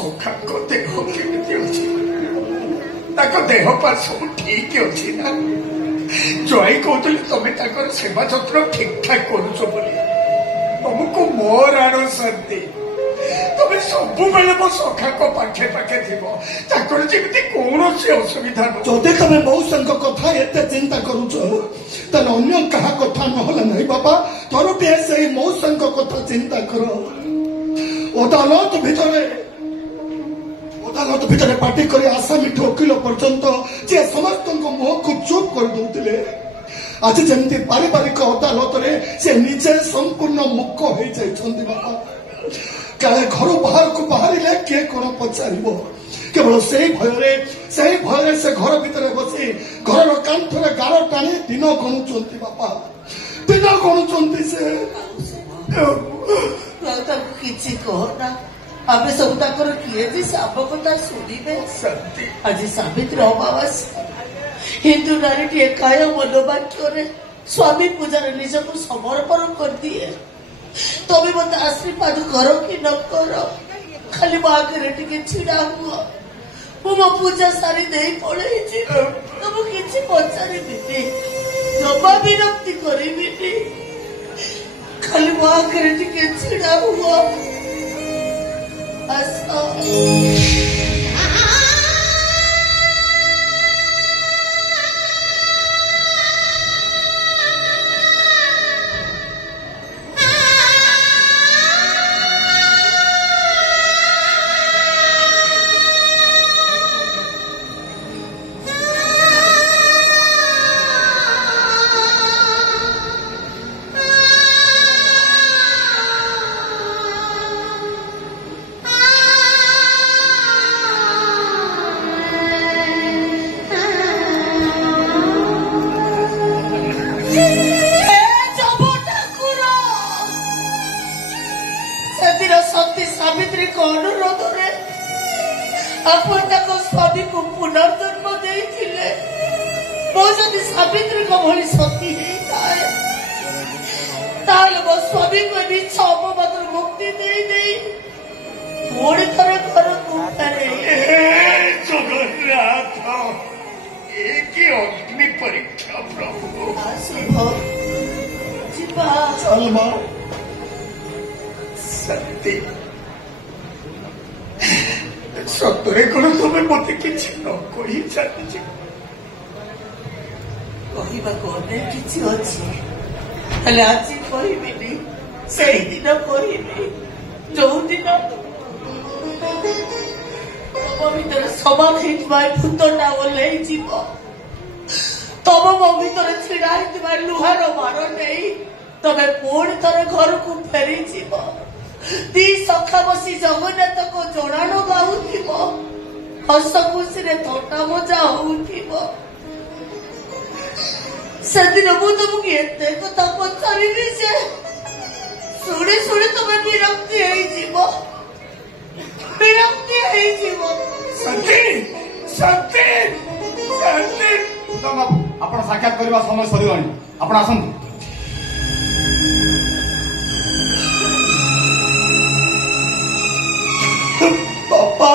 सखा को देह केमिति अछि ताको देह पर सब ठीक अछि ना जय कहतली तमे ताकर सेवा जत्न ठीक ठाक करूछ बोली तुमको मोर आरो शांति तमे सब बेले मो सखा को पाखे पाखे थिबो ताकर जेमिति कोनोसी असुविधा न जदि तमे मौसंग कथा एते चिंता करूछ तन अन्य कहा कथा नहला नहीं बाबा तोर पे से मौसंग कथा चिंता करो अदालत भितर पार्टी कर आसामी वकिल पर्यंत जे समस्त मुह को चुप कर दौले आज जमी पारिवारिक अदालत से निजे संपूर्ण मुख हो जाइछन्ति बाबा काले घर बाहर को बाहर किए कौन पचार केवल से भय से घर भितर बसी घर कांथरे गार टाणी दिन गणुंट बापा दिन गणुंट से किसी कहना आमे सब ताकर किए जी सब कथा सुनिबे आज सावित्री अमावास्या हिंदू नारी काय मनोवाक्य स्वामी पूजार निज को समर्पण कर दिए तभी मत आशीर्वाद करो कि न करो खाली मो आगे टिके छिड़ा हुआ मु मो पूजा सारी दे पड़े तो मु किछि पचारिबिनी जमा विरक्ति करिबिनी खाली मो आगे टिके छिड़ा हुआ आसा स्वामी को पुनर्जन्म देइथिले मो जदि सावित्री को भली सती ताल मो स्वामी को भी अपवाद मुक्ति दे पुणी थरे घर को फेरे जगन्नाथ एक अग्नि परीक्षा प्रभु सत्य सतरे कौन तुम्हें मत किसी न कही चली कहवाक अनेक किसी अच्छी आज कहबिनी से दिन कहबी जो दिन तुम भर समान होता भूतटा ओल्लई जीव तुम मो भर छिड़ा होता लुहार मार नहीं तमे पुणी थर घर को फेरी जीव दी सखा बसी जगन्नाथ को जोड़ाण गाऊथिब हस खुशी थटा मजा होउथिब से दिन मु तुमको एते कथा पचारि जे शुणी शुणी तुम विरक्ति शांति आपण साक्षात करबा समय सरीगणी आपण आसंतु बापा